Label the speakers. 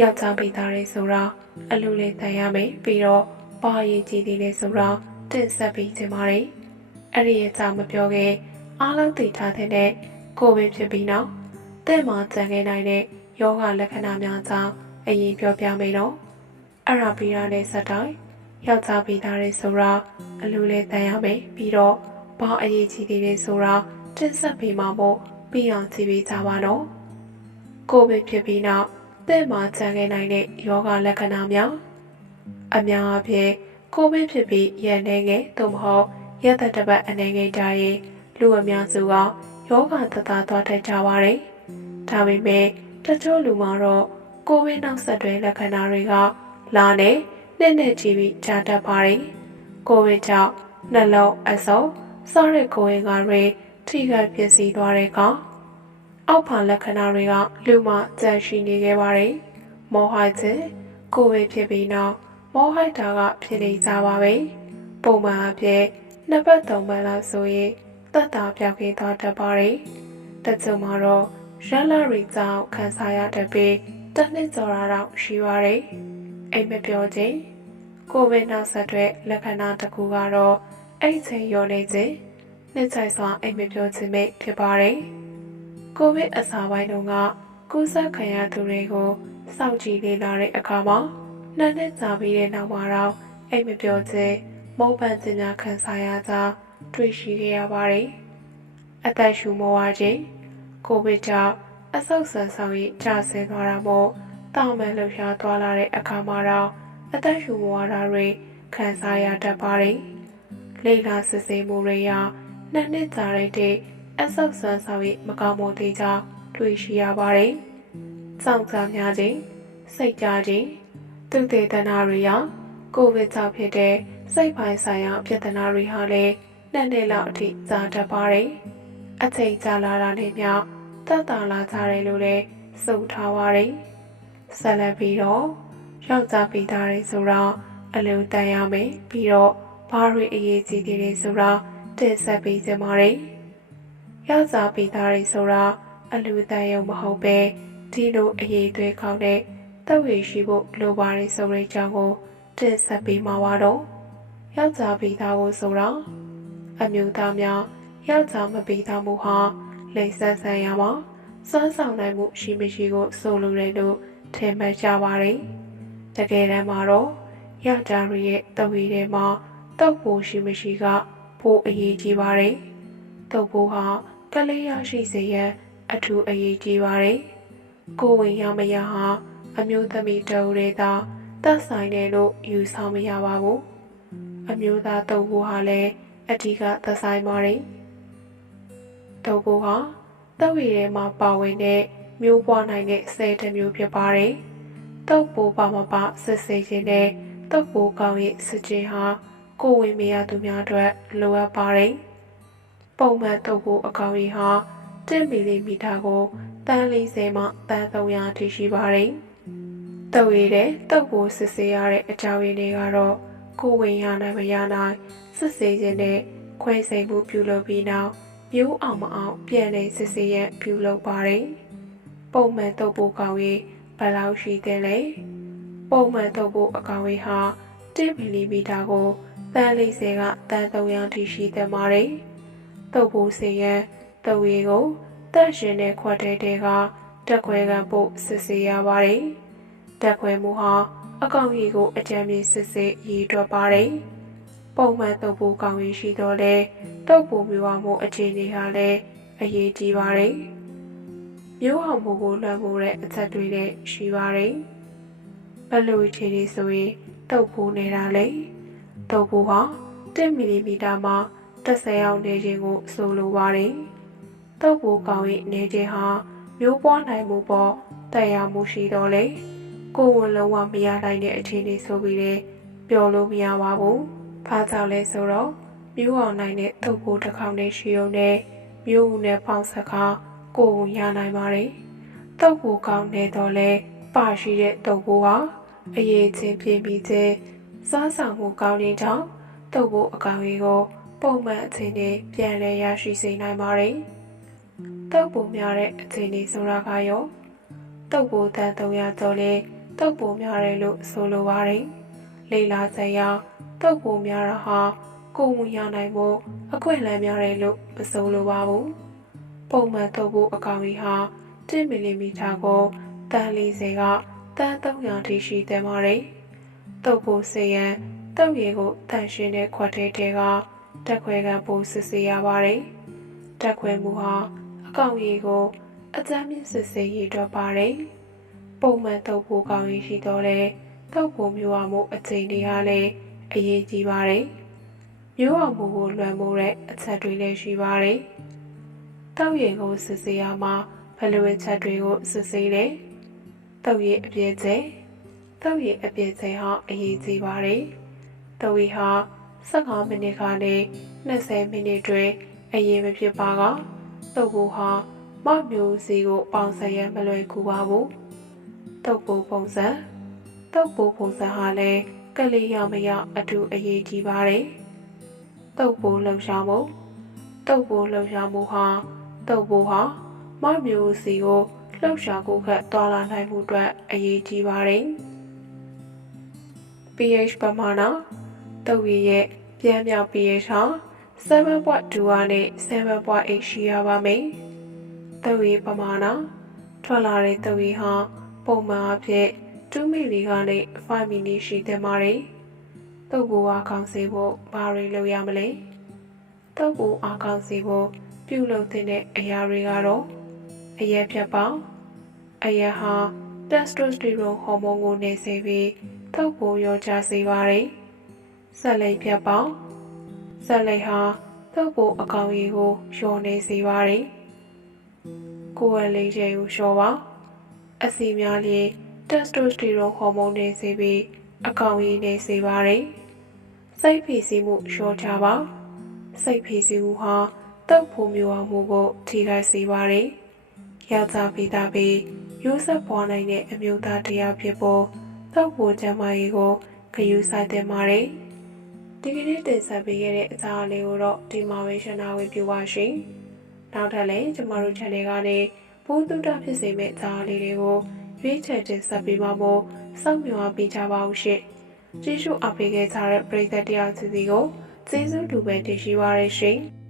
Speaker 1: ယောက်ျားပိသားတွေဆိုတော့အလူလေးတန်ရမယ်ပြီးတော့ပါရည်ကြည်သေးတယ်ဆိုတော့တင်ဆက်ပြီးခြင်းပါတယ်အဲ့ဒီရဲ့ကြောင့်မပြောခင်အားလုံးသိထားတဲ့ကိုယ်ပဲဖြစ်ပြီးနောက်တဲ့မှာကြံခဲ့နိုင်တဲ့ယောဂလက္ခဏာများကြောင့်အရင်ပြောပြမယ်တော့အဲ့ဒါပြီးတော့တဲ့ဆက်တိုင်းယောက်ျားပိသားတွေဆိုတော့အလူလေးတန်ရမယ်ပြီးတော့ပါအရေးကြီးသေးတယ်ဆိုတော့တင်ဆက်ပြီးမှမို့ပြီးအောင်ကြည့်ပေးကြပါတော့ကိုဗစ်ဖြစ်ပြီးနောက် တဲ့မှာကြံခဲ့နိုင်တဲ့ယောဂလက္ခဏာများအများအပြားကိုဗစ်ဖြစ်ပြီးရန်နေငယ်သို့မဟုတ်ရက်သက်တစ်ပတ်အနေငယ်ကြရင်လူအများစုကယောဂတသားသွားတတ်ကြပါတယ်။ဒါပေမဲ့တချို့လူမှာတော့ကိုဗစ်နောက်ဆက်တွဲလက္ခဏာတွေကလာနေနဲ့နဲ့ကြည့်ပြီးကြာတတ်ပါတယ်။ကိုဗစ်ကြောင့်နှလုံးအဆုပ်စားတဲ့ကိုယ်ဝင်ကတွေထိခိုက်ပျက်စီးသွားတဲ့ကောင် အောက်ဖာလက္ခဏာတွေကလူမှကြန့်ရှိနေခဲ့ပါတယ်။မောဟိုက်ခြင်းကိုယ်ပဲဖြစ်ပြီးနောက်မောဟိုက်တာကဖြစ်နေကြပါပဲ။ပုံမှန်အဖြစ်နှစ်ပတ်သုံးပတ်လောက်ဆိုရင်တက်တာပြောက်ခဲ့သွားတတ်ပါတယ်။တချို့မှာတော့ရက်လာရီကြောင့်ခံစားရတတ်ပြီးတစ်နှစ်ကျော်တာတော့ရှိပါတယ်။အိမ်မပြောခြင်းကိုဗစ်နောက်ဆက်တွဲလက္ခဏာတစ်ခုကတော့အိတ်ချိန်ရောနေခြင်းနှစ်ချိုက်စွာအိမ်မပြောခြင်းပဲဖြစ်ပါတယ်။ ကိုဗစ်အစာပိုင်းတုန်းကကူးစက်ခံရသူတွေကိုစောင့်ကြည့်လေ့လာတဲ့အခါမှာနှစ်နှစ်ကြာပြီးတဲ့နောက်မှာတော့အိမ်မပြောခြင်းမုန်းပန်းခြင်းများခံစားရကြောင်းတွေ့ရှိခဲ့ရပါတယ်။အသက်ရှူမဝခြင်းကိုဗစ်ကြောင့်အဆုတ်ဆန်ဆောင်ရေးကျဆင်းသွားတာမို့တောင်ပန်လှုပ်ရှားသွားလာတဲ့အခါမှာတော့အသက်ရှူမဝတာတွေခံစားရတတ်ပါတယ်။လေလာစစ်ဆေးမှုတွေရာနှစ်နှစ်ကြာတဲ့ အဆုတ်ဆန်းဆောင်ရေးမကောင်းမှုတွေကြောင့်တွေ့ရှိရပါတယ်။စောင့်စားများခြင်းစိတ်ကြခြင်းသူတေသနာတွေရောကိုဗစ်ကြောင့်ဖြစ်တဲ့စိတ်ပိုင်းဆိုင်ရာပြဿနာတွေဟာလည်းနှစ်နှစ်လောက်အထိကြာတတ်ပါတယ်။အချိန်ကြာလာတာနဲ့မျှတက်တာလာကြတယ်လို့လည်းစုထားပါတယ်။ဆက်လက်ပြီးတော့ယောက်ျားပိသားတွေဆိုတော့အလုံတန်ရမယ်ပြီးတော့ဘာတွေအရေးကြီးသေးတယ်ဆိုတော့တင်ဆက်ပေးကြပါမယ်။ ယောက်ျားပိသားတွေဆိုတာအလူတန်ရုံမဟုတ်ပဲဒီလိုအရေးသွေးကောင်းတဲ့တောက်ရရှိဖို့လိုပါတယ်ဆိုတဲ့အကြောင်းကိုတင်ဆက်ပေးမှာပါတော့ယောက်ျားပိသားကိုဆိုတော့အမျိုးသားများယောက်ျားမပိသားမှုဟာလိမ့်ဆက်ဆန်ရမှာစွမ်းဆောင်နိုင်မှုရှိမရှိကိုဆိုလိုတယ်လို့ထင်မှတ်ကြပါတယ်တကယ်တမ်းမှာတော့ယောက်ျားတွေရဲ့တဝီထဲမှာတောက်ဖို့ရှိမရှိကပိုအရေးကြီးပါတယ်တုပ်ဖို့ဟာ ကလေးရရှိစေရန်အထူးအရေးကြီးပါတယ်။ကိုယ်ဝင်ရမရဟာအမျိုးသမီးတအုပ်တွေသာသက်ဆိုင်တယ်လို့ယူဆမရပါဘူး။အမျိုးသားတုပ်ဖို့ဟာလည်းအဓိကသက်ဆိုင်ပါတယ်။တုပ်ဖို့ဟာတုပ်ရည်ထဲမှာပါဝင်တဲ့မျိုးပွားနိုင်တဲ့ဆဲတစ်မျိုးဖြစ်ပါတယ်။တုပ်ဖို့ပါမပါစစ်ဆေးခြင်းနဲ့တုပ်ဖို့ကောင်းရဲ့စစ်ခြင်းဟာကိုယ်ဝင်မရသူများအတွက်လိုအပ်ပါတယ်။ ပုံမှန်တုပ်ဖို့အကောင်ကြီးဟာ10မီလီမီတာကိုတန်း40မှတန်း300ထိရှိပါတယ်။တုပ်ရည်တဲ့တုပ်ဖို့စစ်ဆေးရတဲ့အကြောင်းရင်းတွေကတော့ကိုယ်ဝင်ရနိုင်မရနိုင်စစ်ဆေးခြင်းနဲ့ခွဲစိတ်မှုပြုလုပ်ပြီးနောက်မျိုးအောင်မအောင်ပြန်လည်စစ်ဆေးရန်ပြုလုပ်ပါတယ်။ပုံမှန်တုပ်ဖို့ကောင်ကြီးဘယ်လောက်ရှိသလဲ။ပုံမှန်တုပ်ဖို့အကောင်ကြီးဟာ10မီလီမီတာကိုတန်း40ကတန်း300ထိရှိသင့်ပါတယ်။ တုပ်ဖို့စီရန်တုပ်ရည်ကိုတက်ရှင်တဲ့ခွက်တဲတဲကတက်ခွဲကပို့စစ်ဆေးရပါတယ်။တက်ခွဲမှုဟာအကောင်ကြီးကိုအကြံပြစစ်ဆေးရည်တွက်ပါတယ်။ပုံမှန်တုပ်ဖို့ကောင်းရရှိတော့လဲတုပ်ဖို့မျိုးအောင်မှုအခြေအနေဟာလည်းအရေးကြီးပါတယ်။မျိုးအောင်မှုကိုလွှမ်းမိုးတဲ့အချက်တွေလည်းရှိပါတယ်။ဘယ်လိုအခြေအနေဆိုရင်တုပ်ဖို့နေတာလဲ။တုပ်ဖို့ဟာ10မီလီမီတာမှာ တက်ဆယ်ရောက်နေခြင်းကိုဆိုလိုပါတယ်။တုပ်ဖို့ကောင်း၏နေခြင်းဟာမျိုးပွားနိုင်မှုပေါ်တက်ရောက်မှုရှိတော့လေကိုယ်ဝန်လုံးဝမရနိုင်တဲ့အခြေအနေဆိုပြီးလေပြောလို့မရပါဘူး။ဘာကြောင့်လဲဆိုတော့မျိုးအောင်နိုင်တဲ့တုပ်ပိုးတစ်ခေါက်နဲ့ရှိုံနဲ့မျိုးဦးနဲ့ပေါင်းစကားကိုယ်ဝန်ရနိုင်ပါတယ်။တုပ်ပိုးကောင်းနေတော့လဲပါရှိတဲ့တုပ်ပိုးဟာအရေးချင်းပြင်းပြီးတဲ့စားဆောင်မှုကောင်းတဲ့ကြောင့်တုပ်ပိုးအကောင်ကြီးကို ပုံမှန်အချိန်နဲ့ပြန်လည်ရရှိစေနိုင်ပါတယ်။တုပ်ပိုးများတဲ့အခြေအနေဆိုတာကရောတုပ်ပိုးတန်300ကျော်လဲတုပ်ပိုးများတယ်လို့ဆိုလိုပါတယ်။လေလာစရာတုပ်ပိုးများတာဟာကိုယ်ဝင်ရနိုင်ဖို့အခွင့်အလမ်းများတယ်လို့မဆိုလိုပါဘူး။ပုံမှန်တုပ်ပိုးအကောင်ကြီးဟာ1မီလီမီတာကိုတန်40ကတန်300ထိရှိတယ်ပါတယ်။တုပ်ပိုးစေရန်တုပ်ရည်ကိုတန်ရှင်းတဲ့ခွက်ထဲထဲက တက်ခွဲကပိုးစစ်ဆေးရပါတယ်။တက်ခွဲမှုဟာအကောင်ရည်ကိုအကြမ်းမြင့်စစ်ဆေးရတော့ပါတယ်။ပုံမှန်တုပ်ပိုးကောင်ရည်ရှိတော့တဲ့တုပ်ပိုးမျိုးအောင်မှုအချိန်တွေဟာလည်းအရေးကြီးပါတယ်။မျိုးအောင်မှုကိုလွှမ်းမိုးတဲ့အချက်တွေလည်းရှိပါတယ်။တောက်ရည်ကိုစစ်ဆေးရမှာဘယ်လိုအချက်တွေကိုစစ်ဆေးလဲ။တောက်ရည်အပြည့်ကျဲတောက်ရည်အပြည့်ကျဲဟာအရေးကြီးပါတယ်။တောက်ရည်ဟာ 15မိနစ်ကနေ20မိနစ်တွင်အရင်မဖြစ်ပါကတုပ်ဖို့ဟာမမျိုးစီကိုပေါင်ဆက်ရမလွယ်ကူပါဘူးတုပ်ဖို့ပုံစံတုပ်ဖို့ပုံစံဟာလည်းကလေးရမရအထူးအရေးကြီးပါတယ်တုပ်ဖို့လှုပ်ရှားမှုတုပ်ဖို့လှုပ်ရှားမှုဟာတုပ်ဖို့ဟာမမျိုးစီကိုလှုပ်ရှားကိုခတ်တွာလာနိုင်မှုအတွက်အရေးကြီးပါတယ် pH ပမာဏ တုပ်ရည်ရဲ့ပြန်မြောက် pH ဟာ7.2ကနေ7.8ရှိရပါမယ်။တုပ်ရည်ပမာဏထွက်လာတဲ့တုပ်ရည်ဟာပုံမှန်အဖြစ်2မီလီကနေ5မီလီရှိသင့်ပါတယ်။တုပ်ဘူအားကောင်းစေဖို့ဘာတွေလုပ်ရမလဲ။တုပ်ဘူအားကောင်းစေဖို့ပြုလုပ်တဲ့အရာတွေကတော့အရက်ဖြတ်ပေါင်းအရက်ဟာတက်စတိုစတီရွန်ဟော်မုန်းကိုနေစေပြီးတုပ်ဘူရောကြစေပါတယ်။ ဆက်လက်ဖြတ်ပေါင်းဆက်လက်ဟာတုပ်ဖို့အကောင်ကြီးကိုလျှော်နေစေပါတယ်။ကိုယ်ဝလေးချိန်ကိုလျှော်ပါ။အစီများလေးတက်စတိုစတီရွန်ဟော်မုန်းနေစေပြီးအကောင်ကြီးနေစေပါတယ်။စိတ်ဖိစီးမှုလျှော့ချပါ။စိတ်ဖိစီးမှုဟာတုပ်ဖို့မျိုးအောင်မှုကိုထိခိုက်စေပါတယ်။ယောက်ျားပိသားပြီးရိုးဆက်ပွားနိုင်တဲ့အမျိုးသားတရားဖြစ်ဖို့တုပ်ဖို့ကျမ်းမာရေးကိုဂရုစိုက်တင်ပါတယ်။ ဒီကနေ့တင်ဆက်ပေးခဲ့တဲ့အကြောင်းလေးကိုတော့ဒီမှာပဲရှင်းနာဝင်ပြပါရှင်။နောက်ထပ်လည်းကျမတို့ channel ကနေဘုသူတဖြစ်စေမယ့်အကြောင်းလေးတွေကိုရွေးချယ်တင်ဆက်ပေးမှာမို့စောင့်မျှော်ပေးကြပါဦးရှင်။ကျေးဇူးအပ်ပေးခဲ့ကြတဲ့ပရိသတ်တရားစီစီကိုကျေးဇူးတူပဲတင်ရှိပါရရှင်။